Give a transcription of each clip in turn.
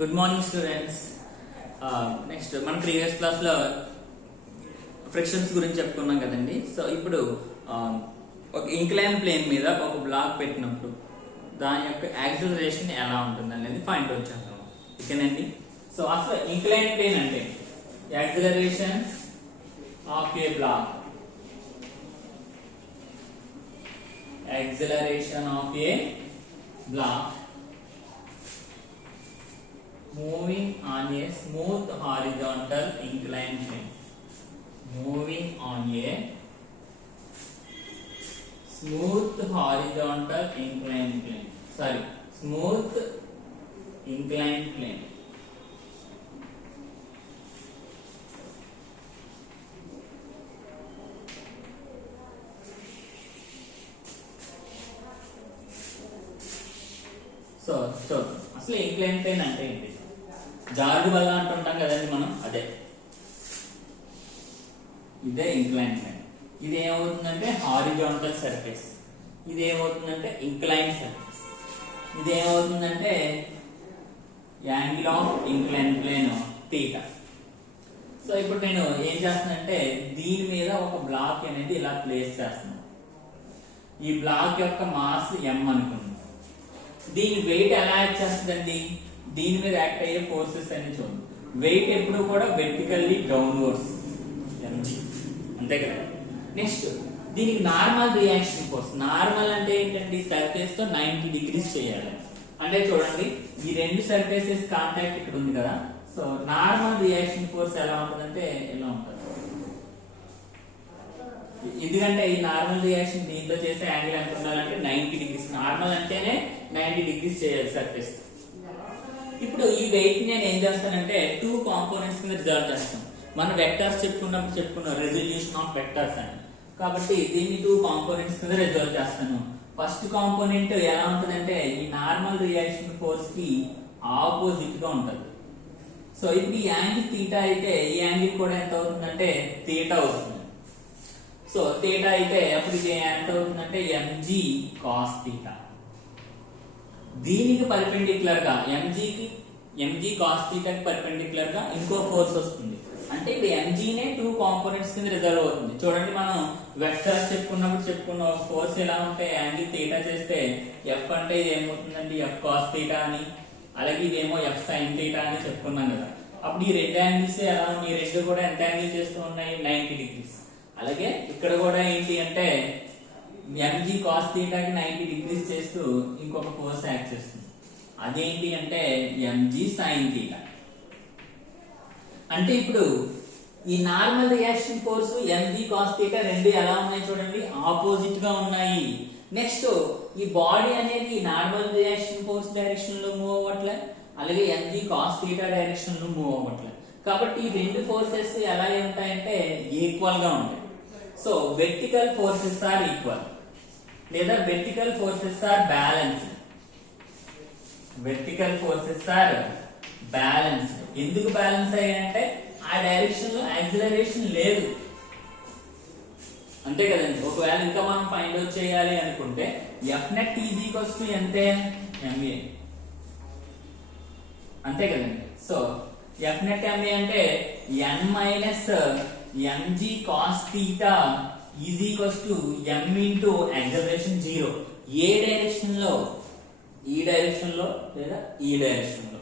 Good morning students. Next మన previous class లో frictions గురించి చెప్పుకున్నాం కదండి. సో ఇప్పుడు ఒక ఇంక్లైన్ ప్లేన్ మీద ఒక బ్లాక్ పెట్టినప్పుడు దాని యొక్క యాక్సిలరేషన్ ఎలా ఉంటుంది అనేది ఫైండ్ అవుట్ చేద్దాం. ఓకేనండి. సో అసలు ఇంక్లైన్ ప్లేన్ అంటే acceleration of a block, acceleration of a block moving on a smooth horizontal inclined plane, moving on a smooth horizontal inclined plane, sorry, smooth inclined plane. So అసలు incline plane అంటే ఏంటి? జారుడు బల్ల అంటుంటాం కదండి మనం, అదే ఇదే ఇంక్లైన్ ప్లేన్. ఇది ఏమవుతుందంటే హారిజాంటల్ సర్ఫేస్, ఇది ఏమవుతుందంటే ఇంక్లైన్ సర్ఫేస్, ఇది ఏమవుతుందంటే angle of incline plane theta. So ఇప్పుడు నేను ఏం చేస్తానంటే దీని మీద ఒక బ్లాక్ అనేది ఇలా ప్లేస్ చేస్తున్నాను. ఈ బ్లాక్ యొక్క మాస్ m అనుకుందాం. దీని వెయిట్ ఎలా యాక్ట్ చేస్తుందండి? దీని మీద యాక్ట్ అయ్యే ఫోర్సెస్ అని చూడండి. వెయిట్ ఎప్పుడు కూడా వెర్టికల్లీ డౌన్వర్డ్స్ mg, అంతే కదా. నెక్స్ట్ దీనికి నార్మల్ రియాక్షన్ ఫోర్స్. నార్మల్ అంటే ఏంటంటే సర్ఫేస్ తో 90 డిగ్రీస్ చేయాలి. అంటే చూడండి ఈ రెండు సర్ఫేసెస్ కాంటాక్ట్ ఇక్కడ ఉంది కదా. సో నార్మల్ రియాక్షన్ ఫోర్స్ ఎలా ఉంటుందంటే ఎలా ఉంటుంది? ఎందుకంటే ఈ నార్మల్ రియాక్షన్ దీంతో చేసే యాంగిల్ ఎంత ఉండాలంటే 90 డిగ్రీస్. నార్మల్ అంటేనే 90 డిగ్రీస్ చేయాలి సర్ఫేస్. ఇప్పుడు ఈ వెయిట్ నేను ఏం చేస్తానంటే 2 కాంపోనెంట్స్ కింద రిజాల్వ్ చేస్తాను. మనం వెక్టర్స్ చెప్పుకున్నాం రెజల్యూషన్ ఆఫ్ వెక్టర్స్ అని. కాబట్టి దీన్ని 2 కాంపోనెంట్స్ కింద రిజాల్వ్ చేస్తాను. ఫస్ట్ కాంపోనెంట్ ఎలా ఉంటుందంటే ఈ నార్మల్ రియాక్షన్ ఫోర్స్ కి ఆపోజిట్ గా ఉంటుంది. సో ఇప్పుడు ఈ యాంగిల్ థీటా అయితే ఈ యాంగిల్ కూడా ఎంత అవుతుందంటే థీటా అవుతుంది. సో థీటా అయితే అప్పుడు ఇది ఎంత అవుతుందంటే mg cos థీటా. దీనికి పర్పెండిక్యులర్ గా mg cos థీటా కి పర్పెండిక్యులర్ గా ఇంకో ఫోర్స్ వస్తుంది. అంటే ఇప్పుడు mg నే 2 కాంపోనెంట్స్ కింద రిజర్వ్ అవుతుంది. చూడండి మనం వెక్టర్స్ చెప్పుకున్న ఫోర్స్ ఎలా ఉంటే యాంగిల్ థీటా చేస్తే f అంటే ఇది ఏమవుతుందండి f cos థీటా అని, అలాగే ఇదేమో f sin థీటా అని చెప్పుకున్నాం కదా. అప్పుడు ఈ రెండు యాంగిల్స్ ఎలా ఉన్నాయి? ఈ రెండు కూడా ఎంత యాంగిల్ చేస్తూ ఉన్నాయి? 90 డిగ్రీస్. అలాగే ఇక్కడ కూడా ఏంటి అంటే mg cos థీటా కి 90 డిగ్రీస్ చేస్తూ ఇంకొక ఫోర్స్ యాక్ట్ చేస్తుంది. అదేంటి అంటే mg sin థీటా. అంటే ఇప్పుడు ఈ normal reaction force mg cos theta రెండు ఎలా ఉన్నాయి చూడండి, ఆపోజిట్ గా ఉన్నాయి. నెక్స్ట్ ఈ బాడీ అనేది నార్మల్ రియాక్షన్ ఫోర్స్ డైరెక్షన్ లో మూవ్ అవ్వట్లే, అలాగే mg cos థీటా డైరెక్షన్ లో మూవ్ అవ్వట్లే. కాబట్టి ఈ రెండు ఫోర్సెస్ ఎలా ఉంటాయంటే ఈక్వల్ గా ఉంటాయి. So vertical forces are equal లేదా vertical forces are balanced. Vertical forces are balanced. ఎందుకు బ్యాలెన్స్ అయ్యాయంటే ఆ డైరెక్షన్ లో యాక్సిలరేషన్ లేదు, అంతే కదండి. ఒకవేళ ఇంకా మనం ఫైండ్ అవుట్ చేయాలి అనుకుంటే F net ఎంతే? ma, అంతే కదండి. సో F net ma అంటే n minus mg cos theta is equals to m into acceleration 0. A direction లో? ఈ డైరెక్షన్ లో లేదా ఈ డైరెక్షన్ లో.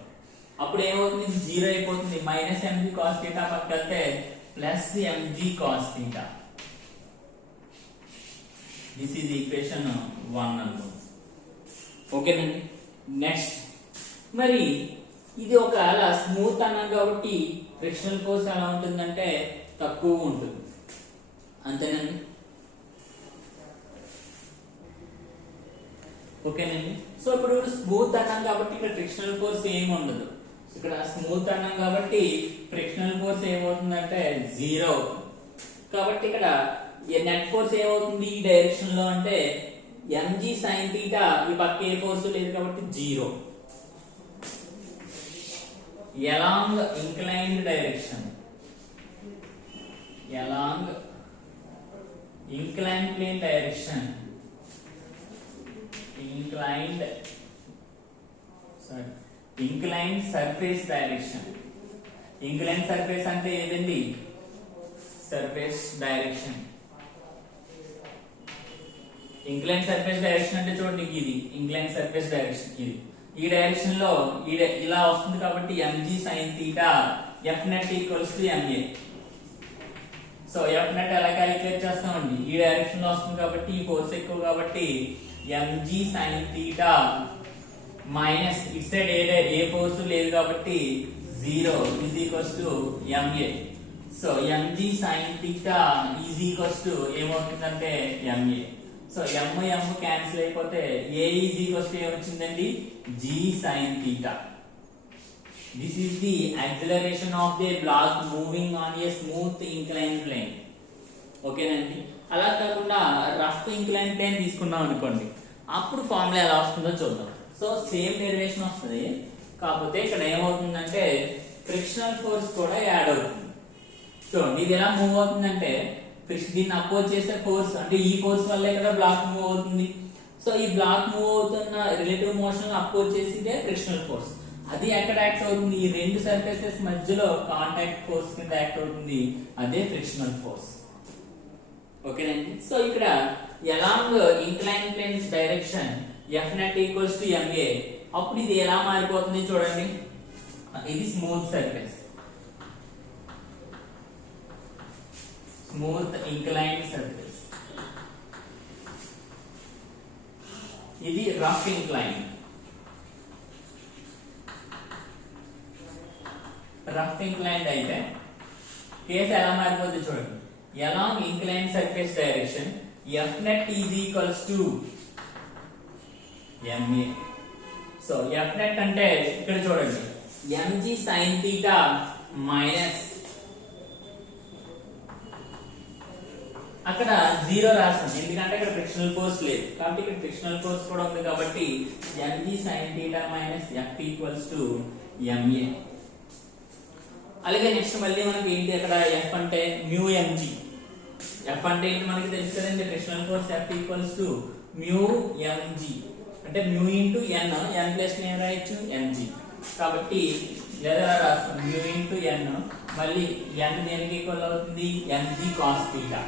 అప్పుడు ఏమవుతుంది? 0 అయిపోతుంది. మైనస్ mg cos థీటా పక్కకి వెళ్తే plus mg cos theta. This is equation 1 అనుకోండి. ఓకేనండి. నెక్స్ట్ మరి ఇది ఒకవేళ స్మూత్ అన్నాం కాబట్టి ఫ్రిక్షనల్ ఫోర్స్ ఎలా ఉంటుందంటే తక్కువ ఉంటుంది, అంతేనండి. ఓకేనండి. సో ఇప్పుడు స్మూత్ అన్నాం కాబట్టి ఇక్కడ ఫ్రిక్షనల్ ఫోర్స్ ఏమి ఉండదు. ఇక్కడ స్మూత్ అన్నాం కాబట్టి ఫ్రిక్షనల్ ఫోర్స్ ఏమవుతుందంటే 0 అవుతుంది. కాబట్టి ఇక్కడ నెట్ ఫోర్స్ ఏమవుతుంది ఈ డైరెక్షన్ లో అంటే mg sin థీటా, ఈ పక్క ఏ ఫోర్స్ లేదు కాబట్టి 0. along inclined direction, along inclined plane direction, inclined incline surface direction. Incline surface అంటే ఏదండి? Surface direction. Incline surface direction అంటే చూడండి, ఇది ఇంక్లైన్ సర్ఫేస్ డైరెక్షన్. ఇది ఈ డైరెక్షన్ లో ఇలా వస్తుంది కాబట్టి mg sin theta f net equals to ma. So f net ఎలా క్యాలిక్యులేట్ చేస్తామండి? ఈ డైరెక్షన్ లో వస్తుంది కాబట్టి ఈ ఫోర్స్ ఎక్కువ కాబట్టి mg sin theta minus it side A force లేదు కాబట్టి 0 is equals to ma. So mg sin theta is equals to ఏమవుతుందంటే ma. సో m క్యాన్సిల్ అయిపోతే a is equals to ఏమొచ్చిందండి? g sin theta. This is the acceleration of the block moving on a smooth inclined plane. ఓకేనండి. అలా కాకుండా rough incline plane తీసుకున్నాం అనుకోండి, అప్పుడు formula ఎలా వస్తుందో చూద్దాం. సో సేమ్ డెరివేషన్ వస్తుంది, కాకపోతే ఇక్కడ ఏమవుతుందంటే ఫ్రిక్షనల్ ఫోర్స్ కూడా యాడ్ అవుతుంది. చూడండి ఇది ఎలా మూవ్ అవుతుందంటే, దీన్ని అపోజ్ చేసే ఫోర్స్ అంటే ఈ ఫోర్స్ వల్లే కదా బ్లాక్ మూవ్ అవుతుంది. సో ఈ బ్లాక్ మూవ్ అవుతున్న రిలేటివ్ మోషన్ అపోజ్ చేసిదే ఫ్రిక్షనల్ ఫోర్స్. అది ఎక్కడ యాక్ట్ అవుతుంది? ఈ రెండు సర్ఫేసెస్ మధ్యలో కాంటాక్ట్ ఫోర్స్ కింద యాక్ట్ అవుతుంది, అదే ఫ్రిక్షనల్ ఫోర్స్. ఓకేనండి. సో ఇక్కడ along incline planes direction f net equals to ma, అప్పుడు ఇది ఎలా మారిపోతుంది చూడండి. ఇది smooth surface, smooth incline surface. ఇది రఫ్ ఇంక్లైన్. రఫ్ ఇంక్లైన్ అయితే కేసు ఎలా మారిపోతుంది చూడండి. along inclined surface direction f net is equals to ma. So f net అంటే ఇక్కడ చూడండి mg sin theta మైనస్ అక్కడ 0 రాసాం ఎందుకంటే ఇక్కడ ఫ్రిక్షనల్ ఫోర్స్ లేదు కాబట్టి ఇక్కడ ఫ్రిక్షనల్ ఫోర్స్ కూడా ఉంది కాబట్టి mg sin theta minus f equals to ma. అలాగే నెక్స్ట్ మళ్ళీ మనకి ఏంటి అక్కడ f అంటే mu mg. f అంటే ఏంటి మనకి తెలుసు కదండి, frictional force f equals to mu mg అంటే mu into n, n plus ఏం రాయొచ్చు mg. కాబట్టి లేదా రాస్తాం mu ఇంటూ n, మళ్ళీ n దేనికి ఈక్వల్ అవుతుంది mg cos theta.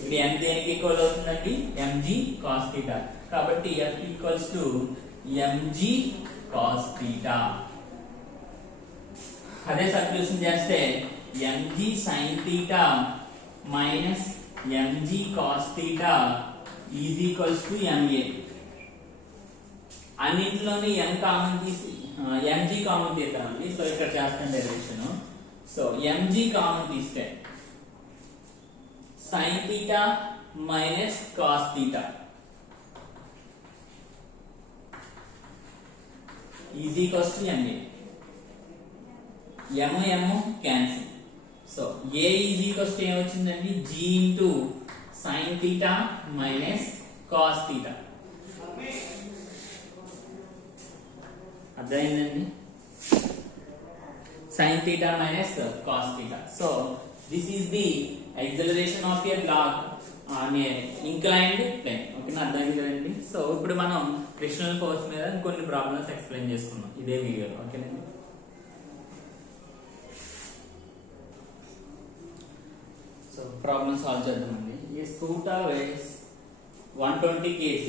ఇక్కడ n దేనికి ఈక్వల్ అవుతుందండి mg cos theta. కాబట్టి f equals to mg cos theta. అదే సబ్స్టిట్యూషన్ చేస్తే mg sin theta minus mg cos theta is equals to ma. అన్నింటిలోని n common తీసి mg కామన్ తీద్దామండి. సో ఇక్కడ చేస్తాను derivation. So mg common తీస్తే sin theta minus cos theta is equals to ma. m cancel. So a is equals to ఏమొచ్చిందండి g into sin theta minus cos theta. అర్థమైందండి, sin theta minus cos theta. So this is the acceleration of a block on a inclined plane. ఓకేనా, అర్థమైంది కదండి. So ఇప్పుడు మనం frictional force మీద కొన్ని problems explain చేసుకున్నాం ఇదే వీడియోలో. ఓకేనండి. సో ప్రాబ్లమ్ సాల్వ్ చేద్దామండి. ఈ స్కూటర్ వేస్ 120 kg.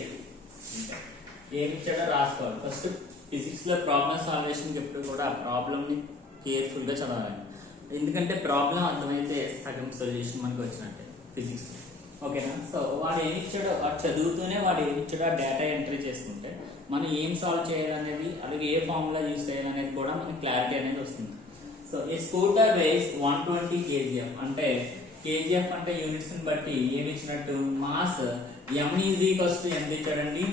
ఏమి ఇచ్చాడో రాసుకోవాలి. ఫస్ట్ ఫిజిక్స్ లో ప్రాబ్లమ్ సాల్వేషన్ ఎప్పుడు కూడా ప్రాబ్లమ్ ని కేర్ఫుల్ గా చదవాలి, ఎందుకంటే ప్రాబ్లం అర్థమైతే సగం సొల్యూషన్ మనకి వచ్చినట్టే ఫిజిక్స్. ఓకేనా. సో వాడు ఏమి ఇచ్చాడో వాడు చదువుతూనే వాడు ఏమి ఇచ్చాడో ఆ డేటా ఎంట్రీ చేసుకుంటే మనం ఏం సాల్వ్ చేయాలనేది అలాగే ఏ ఫార్ములా యూజ్ చేయాలనేది కూడా మనకి క్లారిటీ అనేది వస్తుంది. సో ఈ స్కూటర్ వేస్ 120 kgf అంటే kgf అంటే యూనిట్స్ ని బట్టి ఏమి ఇచ్చినట్టు mass m is equals to ఎంత ఇచ్చాడండి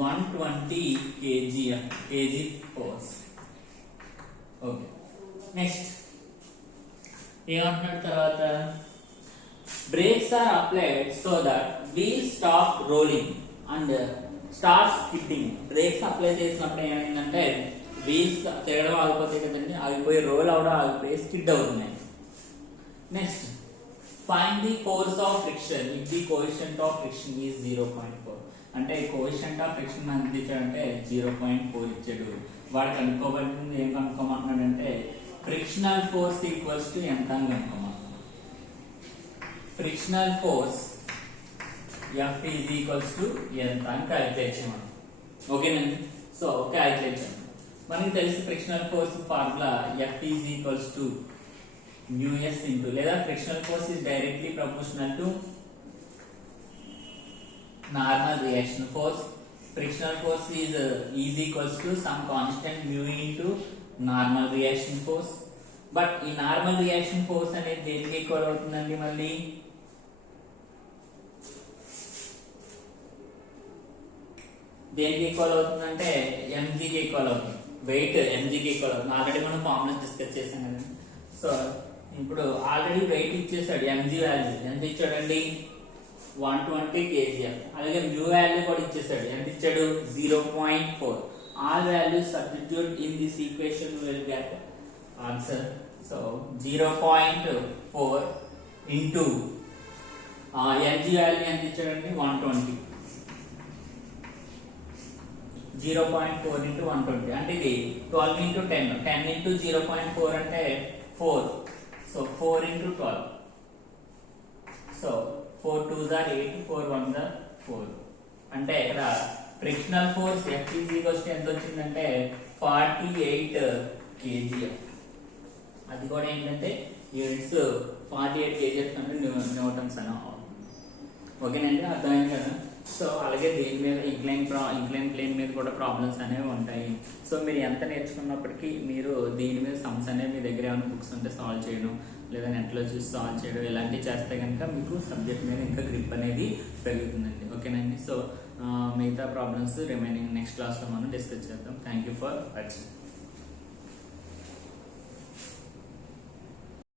120 kgf, kg force. Okay, next ఏమంటున్నాడు తర్వాత, brakes are applied so that wheel stop rolling and start skidding. Brakes apply చేసినప్పుడు ఏమైందంటే వీల్స్ తిరగడం ఆగిపోతాయి కదండి, ఆగిపోయి రోల్ అవడం ఆగిపోయి స్కిడ్ అవుతున్నాయి. Next find the force of friction if the coefficient of friction is 0.4. అంటే కోఎఫిషియంట్ ఆఫ్ ఫ్రిక్షన్ ఎంత ఇచ్చాడంటే 0.4 ఇచ్చాడు. వాడు కనుక్కోబడింది ఏం కనుక్కోమంటున్నాడంటే ఫ్రిక్షనల్ ఫోర్స్ ఈక్వల్స్ టు ఎంత అని కనుక్కోమంటున్నాడు. Frictional force F is equals to ఎంత అని క్యాలిక్యులేట్ చేయమని. ఓకేనండి. సో క్యాలిక్యులేట్ చేయండి. మనకి తెలిసి frictional force formula F is equals to μs into లేదా frictional force is directly proportional to normal reaction force. Frictional force is equals to some constant mu into normal reaction force. But ఈ normal reaction force అనేది దేనికి equal అవుతుందండి? మళ్ళీ దేనికి equal అవుతుందంటే mg కి equal అవుతుంది. వెయిట్ mg కి ఈక్వల్ అవుతుంది. ఆల్రెడీ మనం ఫార్ములాస్ డిస్కస్ చేసాం కదండి. సో ఇప్పుడు ఆల్రెడీ వెయిట్ ఇచ్చేసాడు. mg వాల్యూ ఎంత ఇచ్చాడండి? 120 kgf. అలాగే మ్యూ వాల్యూ కూడా ఇచ్చేసాడు. ఎంత ఇచ్చాడు? 0.4. All values substitute in this equation will get answer. So 0.4 into mg value ఎంత ఇచ్చాడండి? 120. 0.4 ఇంటూ 120 అంటే ఇది 12 ఇంటూ 10. 10 ఇంటూ 0.4 అంటే 4. So 4 into 12. So 4 2s are 8, 4 1s are 4. అంటే ఇక్కడ frictional force F is equals to ఎంత వచ్చిందంటే 48 kgf. అది కూడా ఏంటంటే యూనిట్స్ 48 kgf అంటే న్యూటన్స్ అని. ఓకేనండి, అర్థమైంది కదా. సో అలాగే దీని మీద ఇంక్లైన్ ప్లేన్ మీద కూడా ప్రాబ్లమ్స్ అనేవి ఉంటాయి. సో మీరు ఎంత నేర్చుకున్నప్పటికీ మీరు దీని మీద సమ్స్ అనేవి మీ దగ్గర ఏమైనా బుక్స్ ఉంటే సాల్వ్ చేయడం లేదా నెట్లో చూసి సాల్వ్ చేయడం ఇలాంటివి చేస్తే కనుక మీకు సబ్జెక్ట్ మీద ఇంకా గ్రిప్ అనేది పెరుగుతుందండి. ఓకేనండి. సో మిగతా ప్రాబ్లమ్స్ రిమైనింగ్ నెక్స్ట్ క్లాస్లో మనం డిస్కస్ చేద్దాం. Thank you for watching.